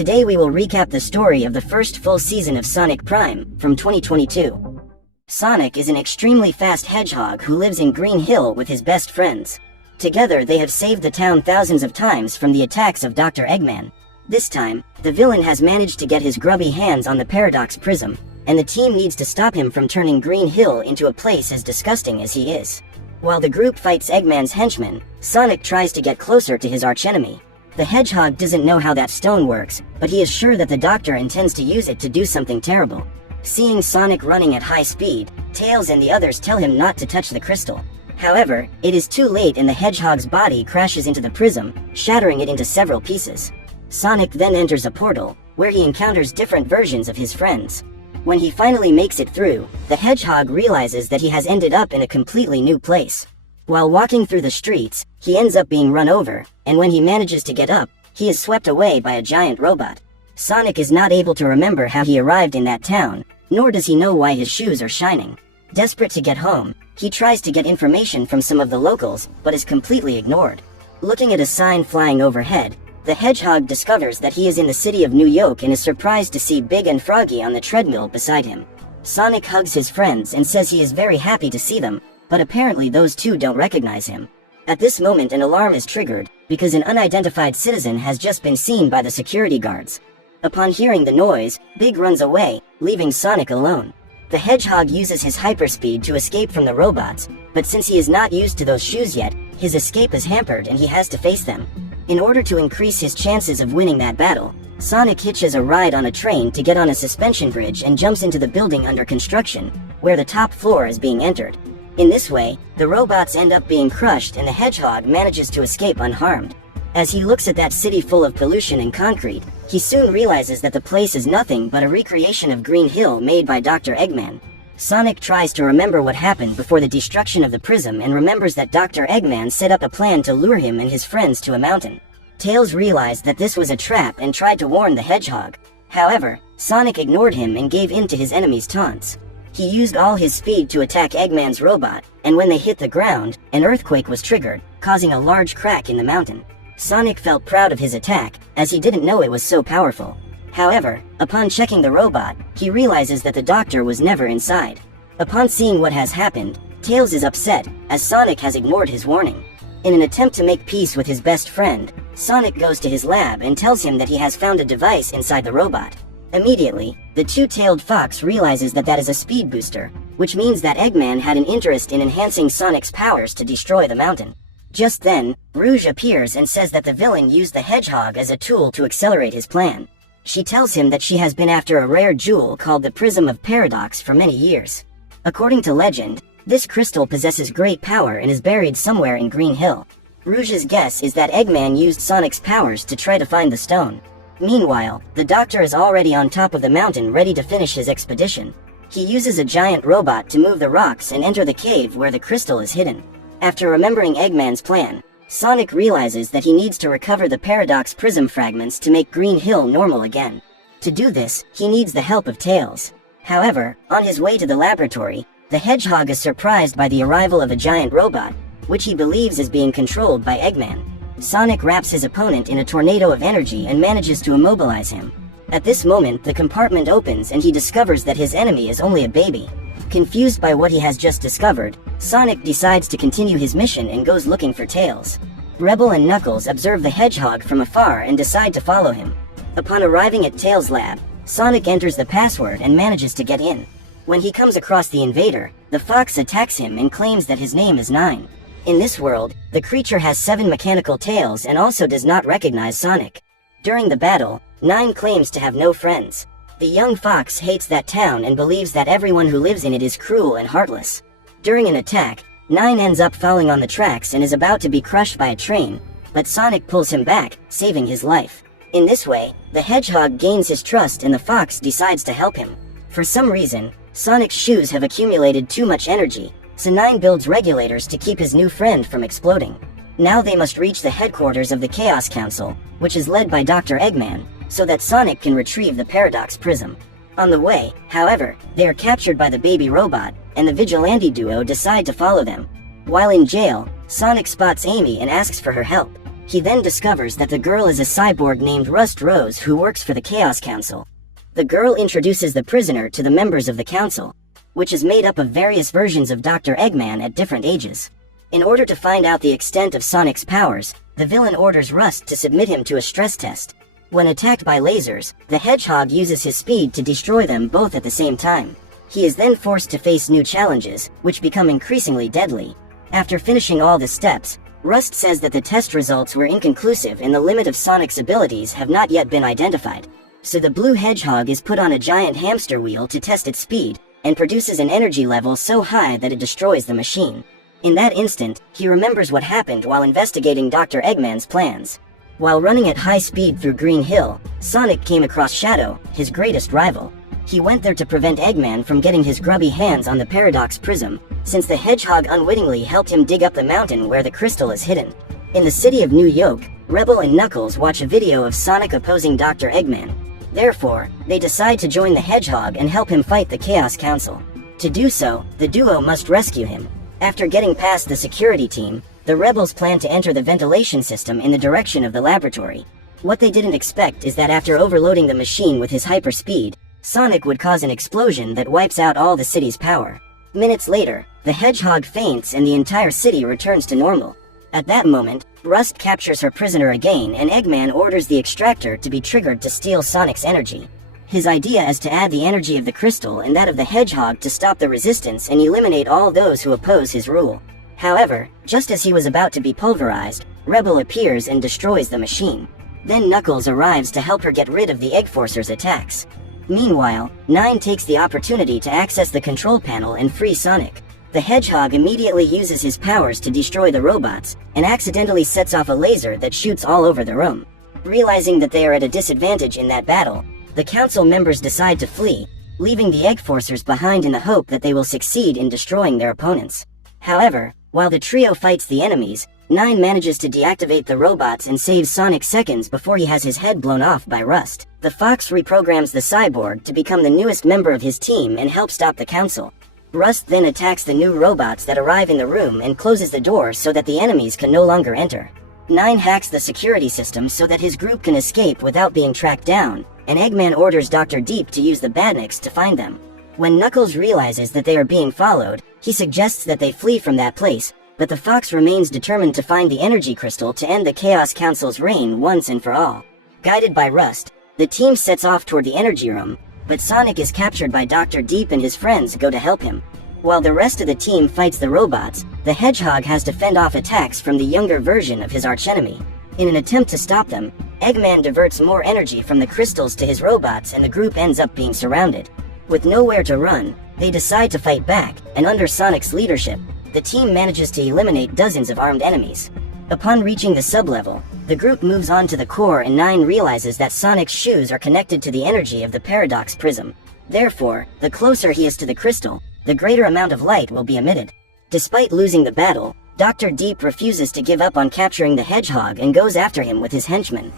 Today we will recap the story of the first full season of Sonic Prime, from 2022. Sonic is an extremely fast hedgehog who lives in Green Hill with his best friends. Together they have saved the town thousands of times from the attacks of Dr. Eggman. This time, the villain has managed to get his grubby hands on the Paradox Prism, and the team needs to stop him from turning Green Hill into a place as disgusting as he is. While the group fights Eggman's henchmen, Sonic tries to get closer to his archenemy. The hedgehog doesn't know how that stone works, but he is sure that the doctor intends to use it to do something terrible. Seeing Sonic running at high speed, Tails and the others tell him not to touch the crystal. However, it is too late and the hedgehog's body crashes into the prism, shattering it into several pieces. Sonic then enters a portal, where he encounters different versions of his friends. When he finally makes it through, the hedgehog realizes that he has ended up in a completely new place. While walking through the streets, he ends up being run over, and when he manages to get up, he is swept away by a giant robot. Sonic is not able to remember how he arrived in that town, nor does he know why his shoes are shining. Desperate to get home, he tries to get information from some of the locals, but is completely ignored. Looking at a sign flying overhead, the hedgehog discovers that he is in the city of New York and is surprised to see Big and Froggy on the treadmill beside him. Sonic hugs his friends and says he is very happy to see them, but apparently those two don't recognize him. At this moment an alarm is triggered, because an unidentified citizen has just been seen by the security guards. Upon hearing the noise, Big runs away, leaving Sonic alone. The hedgehog uses his hyperspeed to escape from the robots, but since he is not used to those shoes yet, his escape is hampered and he has to face them. In order to increase his chances of winning that battle, Sonic hitches a ride on a train to get on a suspension bridge and jumps into the building under construction, where the top floor is being entered. In this way, the robots end up being crushed and the hedgehog manages to escape unharmed. As he looks at that city full of pollution and concrete, he soon realizes that the place is nothing but a recreation of Green Hill made by Dr. Eggman. Sonic tries to remember what happened before the destruction of the prism and remembers that Dr. Eggman set up a plan to lure him and his friends to a mountain. Tails realized that this was a trap and tried to warn the hedgehog. However, Sonic ignored him and gave in to his enemy's taunts. He used all his speed to attack Eggman's robot, and when they hit the ground, an earthquake was triggered, causing a large crack in the mountain. Sonic felt proud of his attack, as he didn't know it was so powerful. However, upon checking the robot, he realizes that the doctor was never inside. Upon seeing what has happened, Tails is upset, as Sonic has ignored his warning. In an attempt to make peace with his best friend, Sonic goes to his lab and tells him that he has found a device inside the robot. Immediately, the two-tailed fox realizes that that is a speed booster, which means that Eggman had an interest in enhancing Sonic's powers to destroy the mountain. Just then, Rouge appears and says that the villain used the hedgehog as a tool to accelerate his plan. She tells him that she has been after a rare jewel called the Prism of Paradox for many years. According to legend, this crystal possesses great power and is buried somewhere in Green Hill. Rouge's guess is that Eggman used Sonic's powers to try to find the stone. Meanwhile, the doctor is already on top of the mountain ready to finish his expedition. He uses a giant robot to move the rocks and enter the cave where the crystal is hidden. After remembering Eggman's plan, Sonic realizes that he needs to recover the Paradox Prism fragments to make Green Hill normal again. To do this, he needs the help of Tails. However, on his way to the laboratory, the hedgehog is surprised by the arrival of a giant robot, which he believes is being controlled by Eggman. Sonic wraps his opponent in a tornado of energy and manages to immobilize him. At this moment, the compartment opens and he discovers that his enemy is only a baby. Confused by what he has just discovered, Sonic decides to continue his mission and goes looking for Tails. Rebel and Knuckles observe the hedgehog from afar and decide to follow him. Upon arriving at Tails' lab, Sonic enters the password and manages to get in. When he comes across the invader, the fox attacks him and claims that his name is Nine. In this world, the creature has 7 mechanical tails and also does not recognize Sonic. During the battle, Nine claims to have no friends. The young fox hates that town and believes that everyone who lives in it is cruel and heartless. During an attack, Nine ends up falling on the tracks and is about to be crushed by a train, but Sonic pulls him back, saving his life. In this way, the hedgehog gains his trust and the fox decides to help him. For some reason, Sonic's shoes have accumulated too much energy, so Nine builds regulators to keep his new friend from exploding. Now they must reach the headquarters of the Chaos Council, which is led by Dr. Eggman, so that Sonic can retrieve the Paradox Prism. On the way, however, they are captured by the baby robot, and the vigilante duo decide to follow them. While in jail, Sonic spots Amy and asks for her help. He then discovers that the girl is a cyborg named Rust Rose who works for the Chaos Council. The girl introduces the prisoner to the members of the council, which is made up of various versions of Dr. Eggman at different ages. In order to find out the extent of Sonic's powers, the villain orders Rust to submit him to a stress test. When attacked by lasers, the hedgehog uses his speed to destroy them both at the same time. He is then forced to face new challenges, which become increasingly deadly. After finishing all the steps, Rust says that the test results were inconclusive and the limit of Sonic's abilities have not yet been identified. So the blue hedgehog is put on a giant hamster wheel to test its speed, and produces an energy level so high that it destroys the machine. In that instant, he remembers what happened while investigating Dr. Eggman's plans. While running at high speed through Green Hill, Sonic came across Shadow, his greatest rival. He went there to prevent Eggman from getting his grubby hands on the Paradox Prism, since the hedgehog unwittingly helped him dig up the mountain where the crystal is hidden. In the city of New York, Rebel and Knuckles watch a video of Sonic opposing Dr. Eggman. Therefore, they decide to join the hedgehog and help him fight the Chaos Council. To do so, the duo must rescue him. After getting past the security team, the rebels plan to enter the ventilation system in the direction of the laboratory. What they didn't expect is that after overloading the machine with his hyperspeed, Sonic would cause an explosion that wipes out all the city's power. Minutes later, the hedgehog faints and the entire city returns to normal. At that moment, Rust captures her prisoner again and Eggman orders the extractor to be triggered to steal Sonic's energy. His idea is to add the energy of the crystal and that of the hedgehog to stop the resistance and eliminate all those who oppose his rule. However, just as he was about to be pulverized, Rebel appears and destroys the machine. Then Knuckles arrives to help her get rid of the Egg Forcer's attacks. Meanwhile, Nine takes the opportunity to access the control panel and free Sonic. The hedgehog immediately uses his powers to destroy the robots, and accidentally sets off a laser that shoots all over the room. Realizing that they are at a disadvantage in that battle, the council members decide to flee, leaving the Egg Forcers behind in the hope that they will succeed in destroying their opponents. However, while the trio fights the enemies, Nine manages to deactivate the robots and saves Sonic seconds before he has his head blown off by Rust. The Fox reprograms the cyborg to become the newest member of his team and help stop the council. Rust then attacks the new robots that arrive in the room and closes the door so that the enemies can no longer enter. Nine hacks the security system so that his group can escape without being tracked down, and Eggman orders Dr. Deep to use the Badniks to find them. When Knuckles realizes that they are being followed, he suggests that they flee from that place, but the Fox remains determined to find the energy crystal to end the Chaos Council's reign once and for all. Guided by Rust, the team sets off toward the energy room, but Sonic is captured by Dr. Deep and his friends go to help him. While the rest of the team fights the robots, the hedgehog has to fend off attacks from the younger version of his archenemy. In an attempt to stop them, Eggman diverts more energy from the crystals to his robots and the group ends up being surrounded. With nowhere to run, they decide to fight back, and under Sonic's leadership, the team manages to eliminate dozens of armed enemies. Upon reaching the sublevel, the group moves on to the core and Nine realizes that Sonic's shoes are connected to the energy of the Paradox Prism. Therefore, the closer he is to the crystal, the greater amount of light will be emitted. Despite losing the battle, Dr. Deep refuses to give up on capturing the hedgehog and goes after him with his henchmen.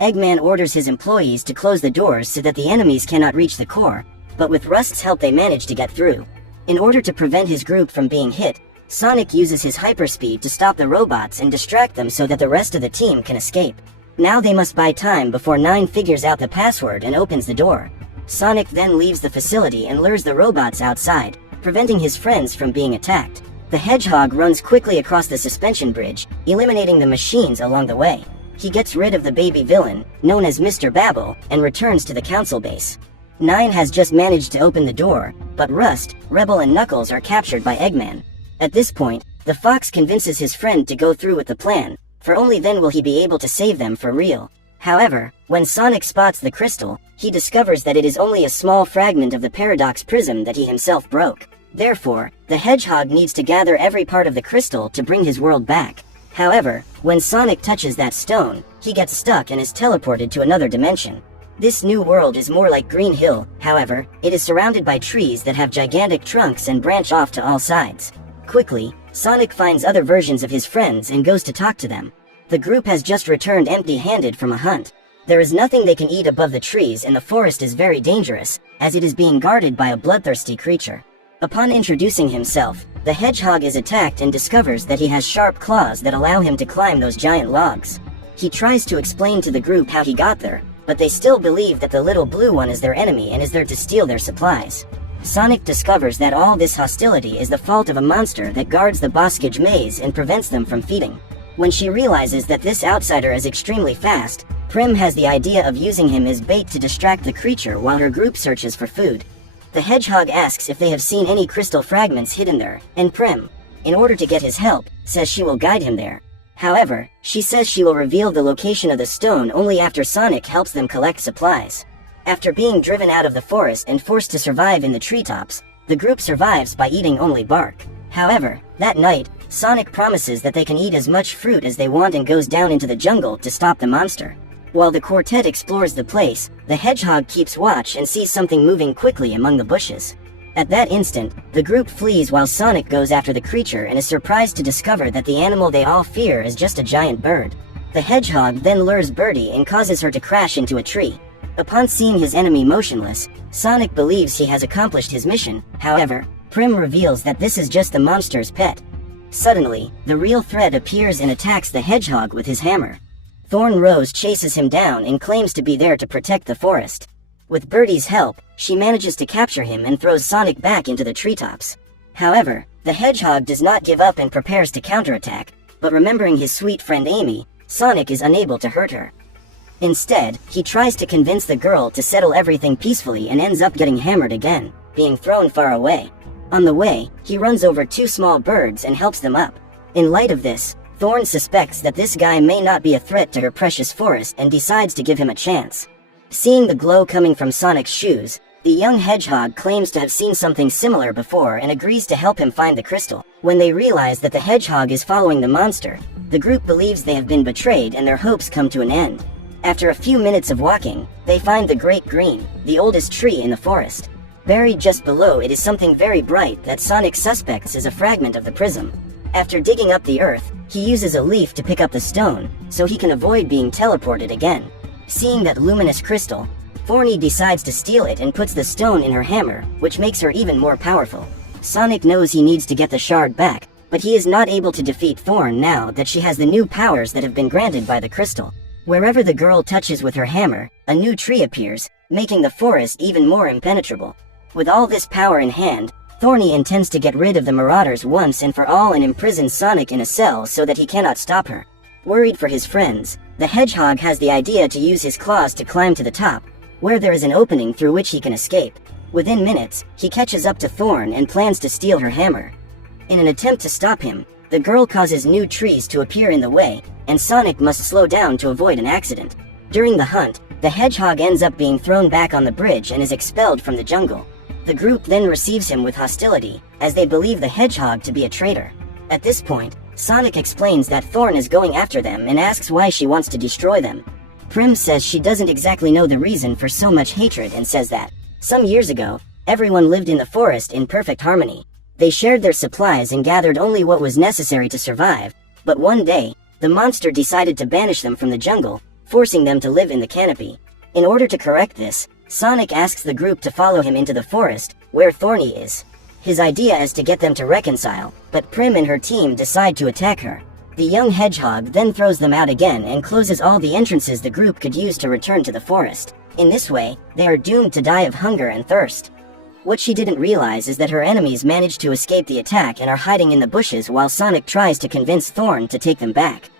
Eggman orders his employees to close the doors so that the enemies cannot reach the core, but with Rust's help they manage to get through. In order to prevent his group from being hit, Sonic uses his hyperspeed to stop the robots and distract them so that the rest of the team can escape. Now they must buy time before Nine figures out the password and opens the door. Sonic then leaves the facility and lures the robots outside, preventing his friends from being attacked. The hedgehog runs quickly across the suspension bridge, eliminating the machines along the way. He gets rid of the baby villain, known as Mr. Babble, and returns to the council base. Nine has just managed to open the door, but Rust, Rebel and Knuckles are captured by Eggman. At this point, the Fox convinces his friend to go through with the plan, for only then will he be able to save them for real. However, when Sonic spots the crystal, he discovers that it is only a small fragment of the Paradox Prism that he himself broke. Therefore, the hedgehog needs to gather every part of the crystal to bring his world back. However, when Sonic touches that stone, he gets stuck and is teleported to another dimension. This new world is more like Green Hill, however, it is surrounded by trees that have gigantic trunks and branch off to all sides. Quickly, Sonic finds other versions of his friends and goes to talk to them. The group has just returned empty-handed from a hunt. There is nothing they can eat above the trees and the forest is very dangerous, as it is being guarded by a bloodthirsty creature. Upon introducing himself, the hedgehog is attacked and discovers that he has sharp claws that allow him to climb those giant logs. He tries to explain to the group how he got there, but they still believe that the little blue one is their enemy and is there to steal their supplies. Sonic discovers that all this hostility is the fault of a monster that guards the Boskage maze and prevents them from feeding. When she realizes that this outsider is extremely fast, Prim has the idea of using him as bait to distract the creature while her group searches for food. The hedgehog asks if they have seen any crystal fragments hidden there, and Prim, in order to get his help, says she will guide him there. However, she says she will reveal the location of the stone only after Sonic helps them collect supplies. After being driven out of the forest and forced to survive in the treetops, the group survives by eating only bark. However, that night, Sonic promises that they can eat as much fruit as they want and goes down into the jungle to stop the monster. While the quartet explores the place, the hedgehog keeps watch and sees something moving quickly among the bushes. At that instant, the group flees while Sonic goes after the creature and is surprised to discover that the animal they all fear is just a giant bird. The hedgehog then lures Birdie and causes her to crash into a tree. Upon seeing his enemy motionless, Sonic believes he has accomplished his mission. However, Prim reveals that this is just the monster's pet. Suddenly, the real threat appears and attacks the hedgehog with his hammer. Thorn Rose chases him down and claims to be there to protect the forest. With Birdie's help, she manages to capture him and throws Sonic back into the treetops. However, the hedgehog does not give up and prepares to counterattack, but remembering his sweet friend Amy, Sonic is unable to hurt her. Instead, he tries to convince the girl to settle everything peacefully and ends up getting hammered again, being thrown far away. On the way, he runs over two small birds and helps them up. In light of this, Thorn suspects that this guy may not be a threat to her precious forest and decides to give him a chance. Seeing the glow coming from Sonic's shoes, the young hedgehog claims to have seen something similar before and agrees to help him find the crystal. When they realize that the hedgehog is following the monster, the group believes they have been betrayed and their hopes come to an end. After a few minutes of walking, they find the Great Green, the oldest tree in the forest. Buried just below it is something very bright that Sonic suspects is a fragment of the prism. After digging up the earth, he uses a leaf to pick up the stone, so he can avoid being teleported again. Seeing that luminous crystal, Thorny decides to steal it and puts the stone in her hammer, which makes her even more powerful. Sonic knows he needs to get the shard back, but he is not able to defeat Thorn now that she has the new powers that have been granted by the crystal. Wherever the girl touches with her hammer, a new tree appears, making the forest even more impenetrable. With all this power in hand, Thorny intends to get rid of the marauders once and for all and imprison Sonic in a cell so that he cannot stop her. Worried for his friends, the hedgehog has the idea to use his claws to climb to the top, where there is an opening through which he can escape. Within minutes, he catches up to Thorn and plans to steal her hammer. In an attempt to stop him, the girl causes new trees to appear in the way, and Sonic must slow down to avoid an accident. During the hunt, the hedgehog ends up being thrown back on the bridge and is expelled from the jungle. The group then receives him with hostility, as they believe the hedgehog to be a traitor. At this point, Sonic explains that Thorn is going after them and asks why she wants to destroy them. Prim says she doesn't exactly know the reason for so much hatred and says that, some years ago, everyone lived in the forest in perfect harmony. They shared their supplies and gathered only what was necessary to survive, but one day, the monster decided to banish them from the jungle, forcing them to live in the canopy. In order to correct this, Sonic asks the group to follow him into the forest, where Thorny is. His idea is to get them to reconcile, but Prim and her team decide to attack her. The young hedgehog then throws them out again and closes all the entrances the group could use to return to the forest. In this way, they are doomed to die of hunger and thirst. What she didn't realize is that her enemies managed to escape the attack and are hiding in the bushes while Sonic tries to convince Thorn to take them back.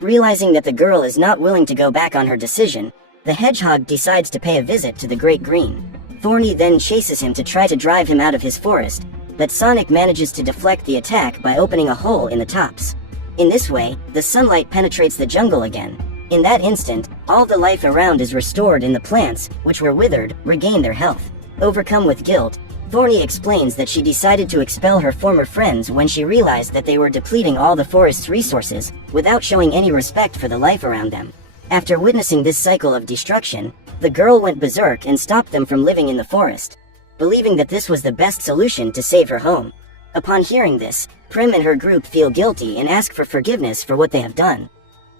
Realizing that the girl is not willing to go back on her decision, the hedgehog decides to pay a visit to the Great Green. Thorny then chases him to try to drive him out of his forest, but Sonic manages to deflect the attack by opening a hole in the tops. In this way, the sunlight penetrates the jungle again. In that instant, all the life around is restored and the plants, which were withered, regain their health. Overcome with guilt, Thorny explains that she decided to expel her former friends when she realized that they were depleting all the forest's resources, without showing any respect for the life around them. After witnessing this cycle of destruction, the girl went berserk and stopped them from living in the forest, believing that this was the best solution to save her home. Upon hearing this, Prim and her group feel guilty and ask for forgiveness for what they have done.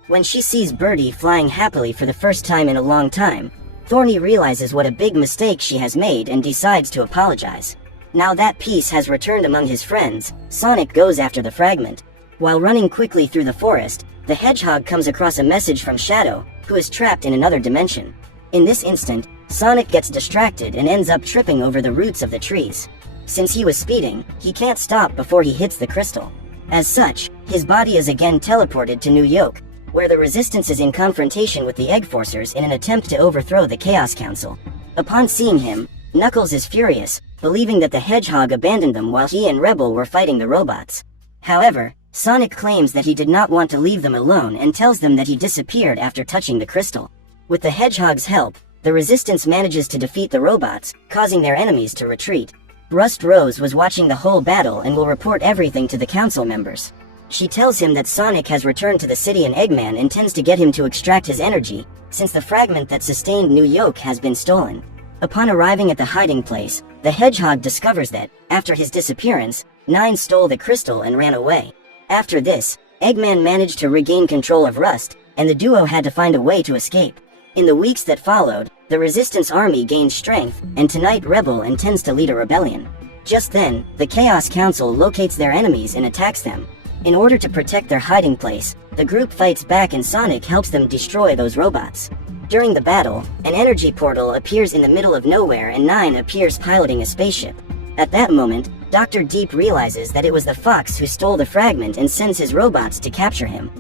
When she sees Birdie flying happily for the first time in a long time, Thorny realizes what a big mistake she has made and decides to apologize. Now that peace has returned among his friends, Sonic goes after the fragment. While running quickly through the forest, the Hedgehog comes across a message from Shadow, who is trapped in another dimension. In this instant, Sonic gets distracted and ends up tripping over the roots of the trees. Since he was speeding, he can't stop before he hits the crystal. As such, his body is again teleported to New York, where the Resistance is in confrontation with the Egg Forcers in an attempt to overthrow the Chaos Council. Upon seeing him, Knuckles is furious, believing that the Hedgehog abandoned them while he and Rebel were fighting the robots. However, Sonic claims that he did not want to leave them alone and tells them that he disappeared after touching the crystal. With the Hedgehog's help, the Resistance manages to defeat the robots, causing their enemies to retreat. Rust Rose was watching the whole battle and will report everything to the council members. She tells him that Sonic has returned to the city and Eggman intends to get him to extract his energy, since the fragment that sustained New York has been stolen. Upon arriving at the hiding place, the Hedgehog discovers that, after his disappearance, Nine stole the crystal and ran away. After this, Eggman managed to regain control of Rust, and the duo had to find a way to escape. In the weeks that followed, the Resistance army gained strength, and tonight Rebel intends to lead a rebellion. Just then, the Chaos Council locates their enemies and attacks them. In order to protect their hiding place, the group fights back and Sonic helps them destroy those robots. During the battle, an energy portal appears in the middle of nowhere and Nine appears piloting a spaceship. At that moment, Dr. Deep realizes that it was the Fox who stole the fragment and sends his robots to capture him.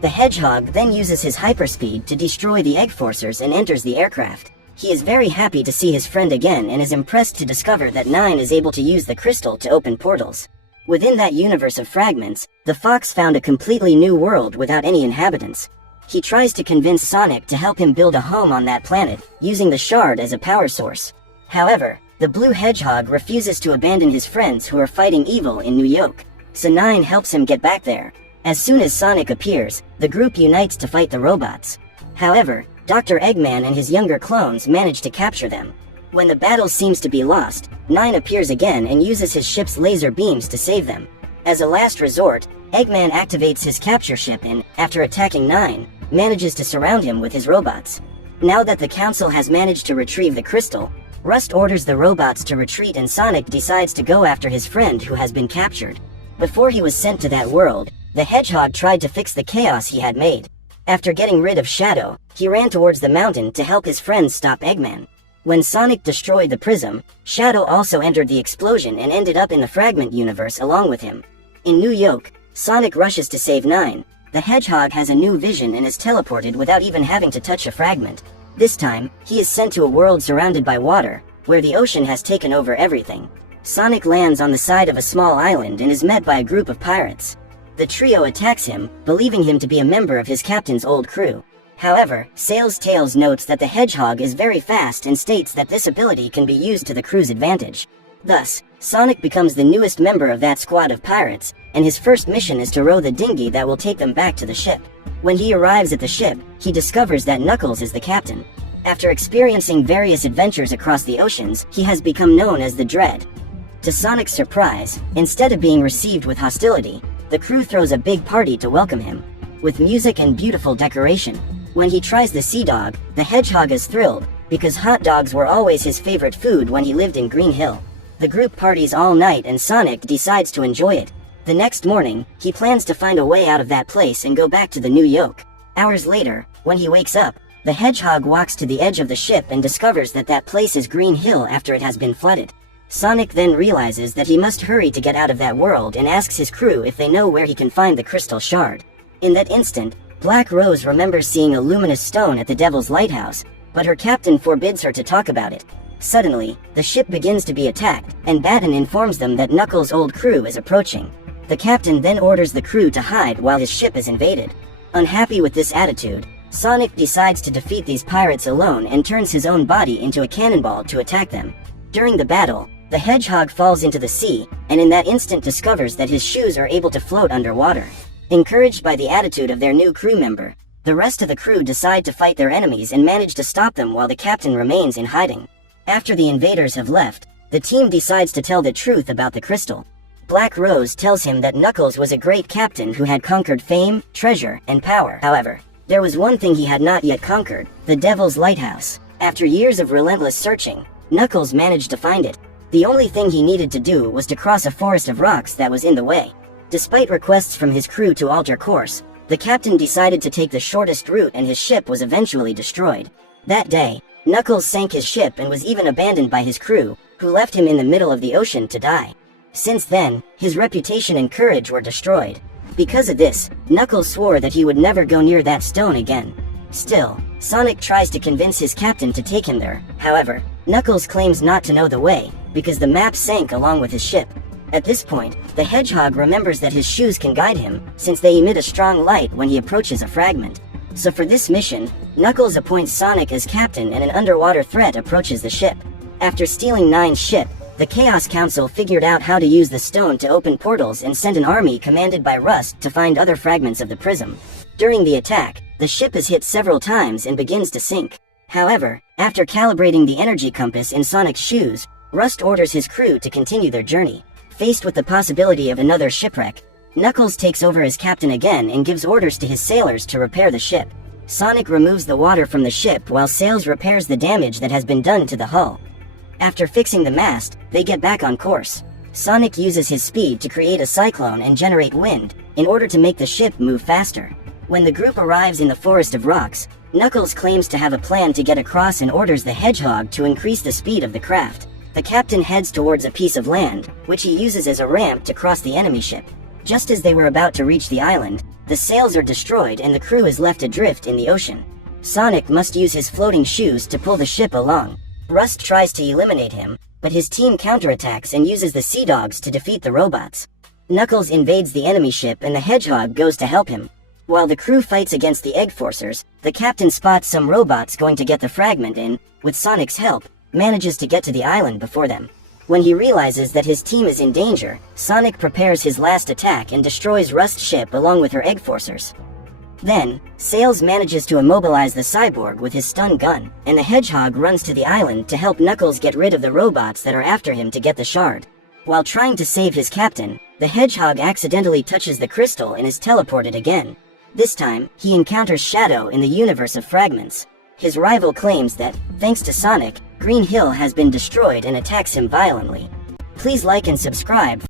The Hedgehog then uses his hyperspeed to destroy the Egg Forcers and enters the aircraft. He is very happy to see his friend again and is impressed to discover that Nine is able to use the crystal to open portals. Within that universe of fragments, the Fox found a completely new world without any inhabitants. He tries to convince Sonic to help him build a home on that planet, using the shard as a power source. However, the Blue Hedgehog refuses to abandon his friends who are fighting evil in New York, so Nine helps him get back there. As soon as Sonic appears, the group unites to fight the robots. However, Dr. Eggman and his younger clones manage to capture them. When the battle seems to be lost, Nine appears again and uses his ship's laser beams to save them. As a last resort, Eggman activates his capture ship and, after attacking Nine, manages to surround him with his robots. Now that the council has managed to retrieve the crystal, Rust orders the robots to retreat and Sonic decides to go after his friend who has been captured. Before he was sent to that world, the Hedgehog tried to fix the chaos he had made. After getting rid of Shadow, he ran towards the mountain to help his friends stop Eggman. When Sonic destroyed the prism, Shadow also entered the explosion and ended up in the fragment universe along with him. In New York, Sonic rushes to save Nine. The Hedgehog has a new vision and is teleported without even having to touch a fragment. This time, he is sent to a world surrounded by water, where the ocean has taken over everything. Sonic lands on the side of a small island and is met by a group of pirates. The trio attacks him, believing him to be a member of his captain's old crew. However, Tails notes that the Hedgehog is very fast and states that this ability can be used to the crew's advantage. Thus, Sonic becomes the newest member of that squad of pirates, and his first mission is to row the dinghy that will take them back to the ship. When he arrives at the ship, he discovers that Knuckles is the captain. After experiencing various adventures across the oceans, he has become known as the Dread. To Sonic's surprise, instead of being received with hostility, the crew throws a big party to welcome him, with music and beautiful decoration. When he tries the Sea Dog, the Hedgehog is thrilled, because hot dogs were always his favorite food when he lived in Green Hill. The group parties all night and Sonic decides to enjoy it. The next morning, he plans to find a way out of that place and go back to the New York. Hours later, when he wakes up, the Hedgehog walks to the edge of the ship and discovers that that place is Green Hill after it has been flooded. Sonic then realizes that he must hurry to get out of that world and asks his crew if they know where he can find the crystal shard. In that instant, Black Rose remembers seeing a luminous stone at the Devil's Lighthouse, but her captain forbids her to talk about it. Suddenly, the ship begins to be attacked, and Baton informs them that Knuckles' old crew is approaching. The captain then orders the crew to hide while his ship is invaded. Unhappy with this attitude, Sonic decides to defeat these pirates alone and turns his own body into a cannonball to attack them. During the battle, the Hedgehog falls into the sea, and in that instant discovers that his shoes are able to float underwater. Encouraged by the attitude of their new crew member, the rest of the crew decide to fight their enemies and manage to stop them while the captain remains in hiding. After the invaders have left, the team decides to tell the truth about the crystal. Black Rose tells him that Knuckles was a great captain who had conquered fame, treasure, and power. However, there was one thing he had not yet conquered, the Devil's Lighthouse. After years of relentless searching, Knuckles managed to find it. The only thing he needed to do was to cross a forest of rocks that was in the way. Despite requests from his crew to alter course, the captain decided to take the shortest route and his ship was eventually destroyed. That day, Knuckles sank his ship and was even abandoned by his crew, who left him in the middle of the ocean to die. Since then, his reputation and courage were destroyed. Because of this, Knuckles swore that he would never go near that stone again. Still, Sonic tries to convince his captain to take him there. However, Knuckles claims not to know the way, because the map sank along with his ship. At this point, the hedgehog remembers that his shoes can guide him, since they emit a strong light when he approaches a fragment. So for this mission, Knuckles appoints Sonic as captain and an underwater threat approaches the ship. After stealing Nine's ship, the Chaos Council figured out how to use the stone to open portals and sent an army commanded by Rust to find other fragments of the prism. During the attack, the ship is hit several times and begins to sink. However, after calibrating the energy compass in Sonic's shoes, Rust orders his crew to continue their journey. Faced with the possibility of another shipwreck, Knuckles takes over as captain again and gives orders to his sailors to repair the ship. Sonic removes the water from the ship while Sails repairs the damage that has been done to the hull. After fixing the mast, they get back on course. Sonic uses his speed to create a cyclone and generate wind, in order to make the ship move faster. When the group arrives in the Forest of Rocks, Knuckles claims to have a plan to get across and orders the hedgehog to increase the speed of the craft. The captain heads towards a piece of land, which he uses as a ramp to cross the enemy ship. Just as they were about to reach the island, the sails are destroyed and the crew is left adrift in the ocean. Sonic must use his floating shoes to pull the ship along. Rust tries to eliminate him, but his team counterattacks and uses the Sea Dogs to defeat the robots. Knuckles invades the enemy ship and the hedgehog goes to help him. While the crew fights against the Egg Forcers, the captain spots some robots going to get the fragment and, with Sonic's help, manages to get to the island before them. When he realizes that his team is in danger, Sonic prepares his last attack and destroys Rust's ship along with her Egg Forcers. Then, Sails manages to immobilize the cyborg with his stun gun, and the hedgehog runs to the island to help Knuckles get rid of the robots that are after him to get the shard. While trying to save his captain, the hedgehog accidentally touches the crystal and is teleported again. This time, he encounters Shadow in the universe of fragments. His rival claims that, thanks to Sonic, Green Hill has been destroyed and attacks him violently. Please like and subscribe.